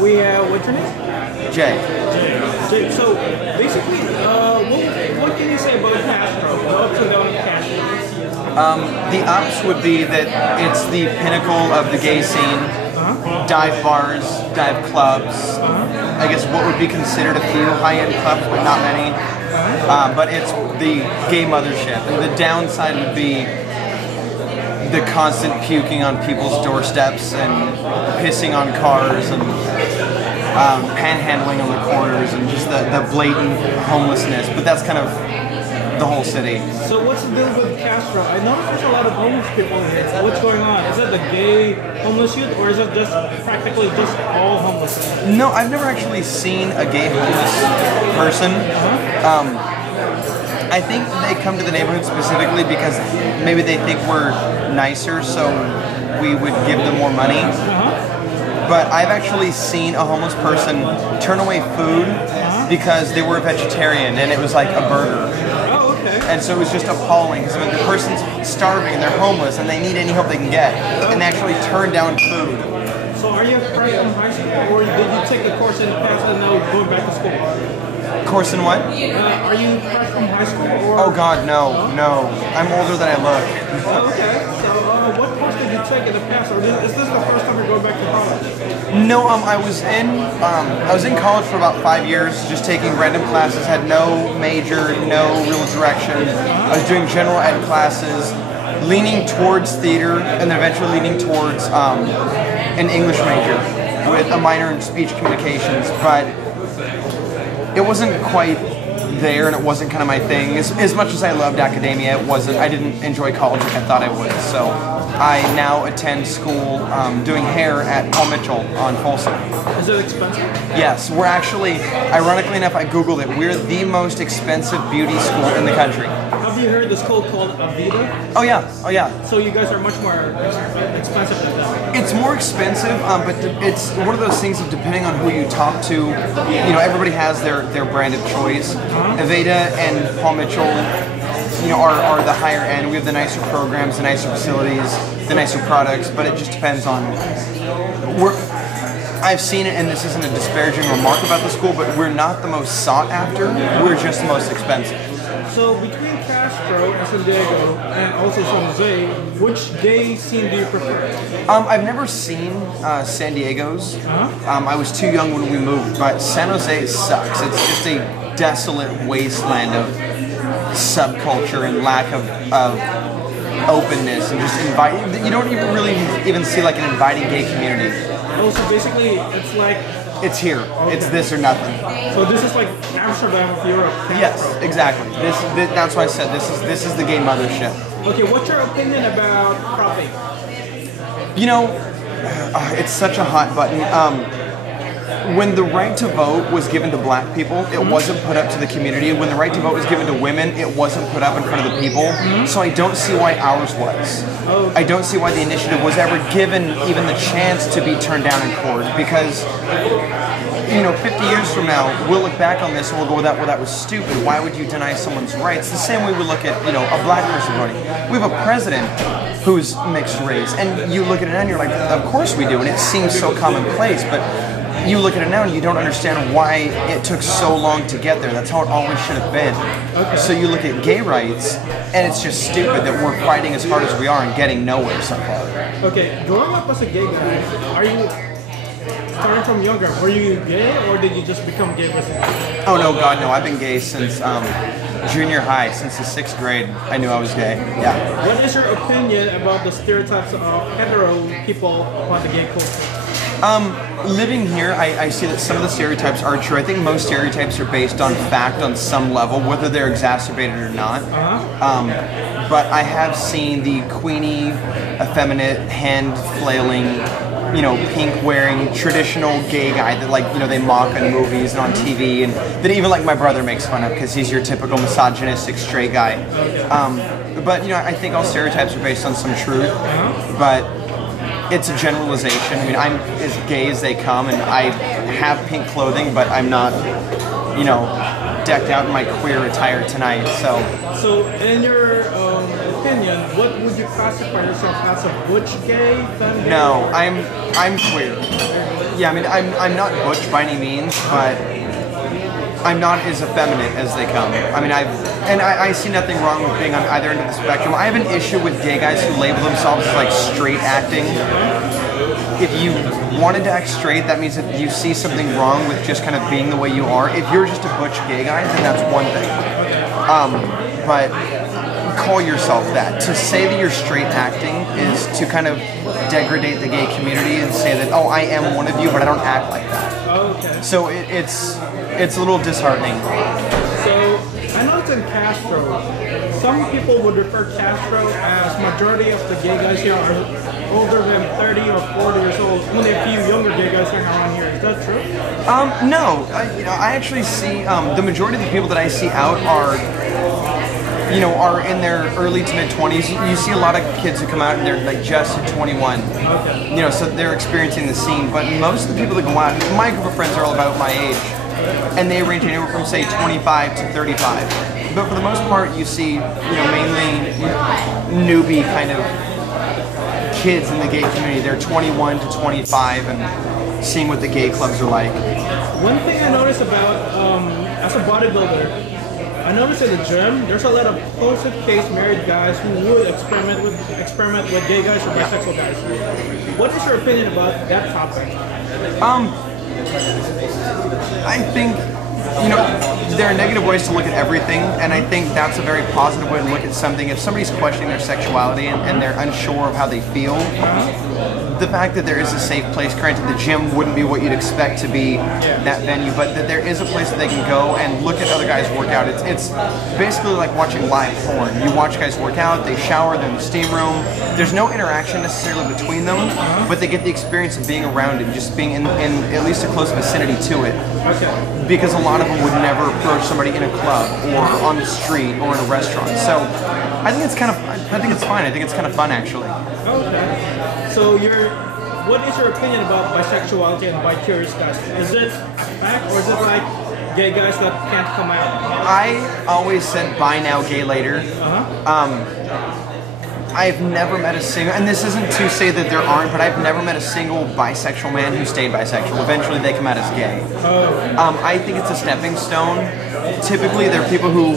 We have, what's your name? Jay. Jay. So, basically, what can you say about Castro? The ups and downs of Castro? The ups would be that it's the pinnacle of the gay scene. Dive bars, dive clubs. I guess what would be considered a few high-end clubs, but not many. But it's the gay mothership. And the downside would be the constant puking on people's doorsteps and pissing on cars and panhandling on the corners and just the blatant homelessness. But that's kind of the whole city. So what's the deal with Castro? I noticed there's a lot of homeless people here. What's going on? Is it the gay homeless youth, or is it just practically just all homeless? No, I've never actually seen a gay homeless person. I think they come to the neighborhood specifically because maybe they think we're nicer, so we would give them more money. But I've actually seen a homeless person turn away food because they were a vegetarian and it was like a burger. And so it was just appalling because the person's starving and they're homeless and they need any help they can get, and they actually turn down food. So are you fresh from high school, or did you take the course in the past and now going back to school? Course in what? Are you fresh from high school? Or? Oh God, no. I'm older than I look. Okay. So what course did you take in the past, or is this the first time you're going back to college? No, I was in college for about 5 years, just taking random classes, had no major, no real direction. I was doing general ed classes, leaning towards theater, and then eventually leaning towards an English major with a minor in speech communications, but it wasn't quite there, and it wasn't kind of my thing. As much as I loved academia, I didn't enjoy college like I thought I would. So I now attend school doing hair at Paul Mitchell on Folsom. Is it expensive? Yes, we're actually, ironically enough, I Googled it. We're the most expensive beauty school in the country. Have you heard this school called Avita? Oh yeah. So you guys are much more expensive than that. It's more expensive, but it's one of those things of depending on who you talk to, everybody has their brand of choice. Aveda and Paul Mitchell, are the higher end. We have the nicer programs, the nicer facilities, the nicer products, but it just depends on, I've seen it, and this isn't a disparaging remark about the school, but we're not the most sought after, we're just the most expensive. So between Castro and San Diego, and also San Jose, which gay scene do you prefer? I've never seen San Diego's. I was too young when we moved, but San Jose sucks. It's just a desolate wasteland of subculture and lack of openness, and just you don't even really even see like an inviting gay community. Oh, so basically it's like... It's here. Okay. It's this or nothing. So this is like Amsterdam of Europe. Yes, exactly. That's why I said this is the gay mothership. Okay, what's your opinion about cropping? It's such a hot button. When the right to vote was given to black people, it wasn't put up to the community. When the right to vote was given to women, it wasn't put up in front of the people. So I don't see why ours was. I don't see why the initiative was ever given even the chance to be turned down in court, because 50 years from now, we'll look back on this and we'll go, well, that was stupid. Why would you deny someone's rights? The same way we look at, a black person voting. We have a president who's mixed race, and you look at it and you're like, of course we do, and it seems so commonplace, but you look at it now and you don't understand why it took so long to get there. That's how it always should have been. Okay. So you look at gay rights, and it's just stupid that we're fighting as hard as we are and getting nowhere so far. Okay, growing up as a gay guy, are you, starting from younger, were you gay, or did you just become gay recently? Oh no, God no, I've been gay since junior high, since the 6th grade. I knew I was gay, yeah. What is your opinion about the stereotypes of hetero people about the gay culture? Living here, I see that some of the stereotypes are true. I think most stereotypes are based on fact on some level, whether they're exacerbated or not. But I have seen the queenie, effeminate, hand-flailing, pink-wearing, traditional gay guy that, they mock in movies and on TV, and that even, my brother makes fun of because he's your typical misogynistic straight guy. But, I think all stereotypes are based on some truth, but it's a generalization. I mean, I'm as gay as they come, and I have pink clothing, but I'm not, decked out in my queer attire tonight, so. So, in your opinion, what would you classify yourself as, a butch gay, femme gay? No, I'm queer. Yeah, I mean, I'm not butch by any means, but I'm not as effeminate as they come. I mean, I see nothing wrong with being on either end of the spectrum. I have an issue with gay guys who label themselves as like straight acting. If you wanted to act straight, that means that you see something wrong with just kind of being the way you are. If you're just a butch gay guy, then that's one thing. But call yourself that. To say that you're straight acting is to kind of degrade the gay community and say that, oh, I am one of you, but I don't act like that. Okay. So it's a little disheartening. So I noticed in Castro, some people would refer Castro as majority of the gay guys here are older than 30 or 40 years old. Only a few younger gay guys hang around here. Is that true? No. I actually see the majority of the people that I see out are in their early to mid 20s. You see a lot of kids who come out and they're like just 21. Okay. So they're experiencing the scene. But most of the people that go out, my group of friends are all about my age, and they range anywhere from say 25 to 35. But for the most part, you see, mainly newbie kind of kids in the gay community. They're 21 to 25 and seeing what the gay clubs are like. One thing I noticed about as a bodybuilder, I noticed at the gym, there's a lot of closer case married guys who would experiment with gay guys or bisexual guys. What is your opinion about that topic? I think, there are negative ways to look at everything, and I think that's a very positive way to look at something. If somebody's questioning their sexuality and they're unsure of how they feel, the fact that there is a safe place, granted the gym wouldn't be what you'd expect to be that venue, but that there is a place that they can go and look at other guys work out. It's basically like watching live porn. You watch guys work out, they shower, they're in the steam room. There's no interaction necessarily between them, but they get the experience of being around it, just being in at least a close vicinity to it. Okay. Because a lot of them would never approach somebody in a club or on the street or in a restaurant. So I think it's fine. I think it's kind of fun actually. Okay. So what is your opinion about bisexuality and bi-curious guys? Is it fact or is it like gay guys that can't come out? I always said buy now, gay later. I've never met a single, and this isn't to say that there aren't, but I've never met a single bisexual man who stayed bisexual. Eventually they come out as gay. I think it's a stepping stone. Typically they're people who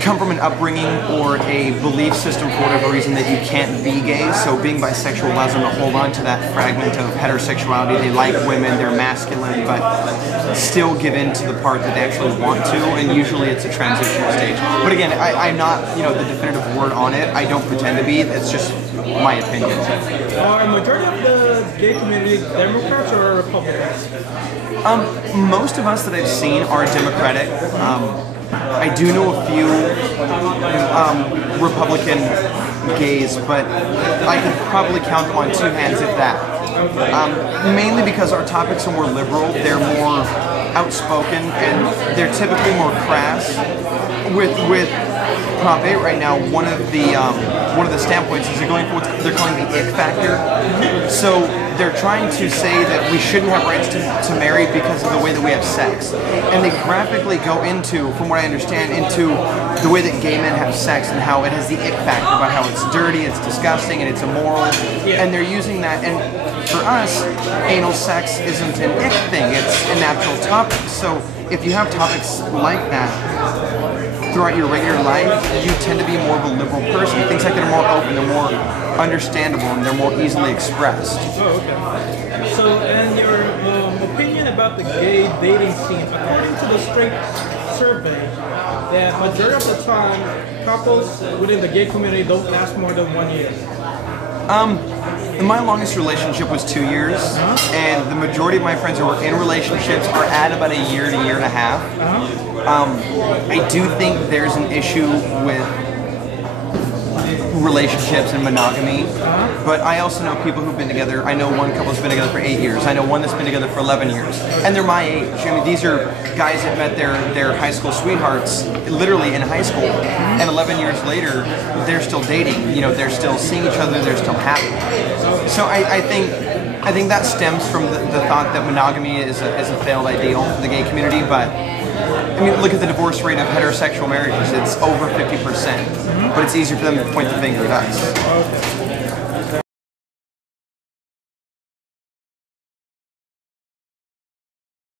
come from an upbringing or a belief system for whatever reason that you can't be gay, so being bisexual allows them to hold on to that fragment of heterosexuality. They like women, they're masculine, but still give in to the part that they actually want to, and usually it's a transitional stage. But again, I'm not the definitive word on it. I don't pretend to be, it's just my opinion. Are a majority of the gay community Democrats or Republicans? Most of us that I've seen are Democratic. I do know a few Republican gays, but I could probably count them on two hands if that. Mainly because our topics are more liberal, they're more outspoken, and they're typically more crass. With Prop 8 right now, one of the standpoints is they're going for what they're calling the ick factor. So they're trying to say that we shouldn't have rights to marry because of the way that we have sex. And they graphically go into, from what I understand, into the way that gay men have sex and how it has the ick factor, about how it's dirty, it's disgusting, and it's immoral. And they're using that, and for us, anal sex isn't an ick thing, it's a natural topic. So if you have topics like that throughout your regular life, you tend to be more of a liberal person. Things like that are more open, they're more understandable, and they're more easily expressed. Oh, okay. So, and your opinion about the gay dating scene, according to the straight survey, that majority of the time, couples within the gay community don't last more than 1 year. My longest relationship was 2 years, and the majority of my friends who are in relationships are at about a year to year and a half. I do think there's an issue with relationships and monogamy, but I also know people who've been together. I know one couple that's been together for 8 years. I know one that's been together for 11 years, and they're my age. I mean, these are guys that met their high school sweethearts literally in high school, and 11 years later, they're still dating. They're still seeing each other. They're still happy. So I think that stems from the thought that monogamy is a failed ideal in the gay community, but I mean, look at the divorce rate of heterosexual marriages. It's over 50%, but it's easier for them to point the finger at us.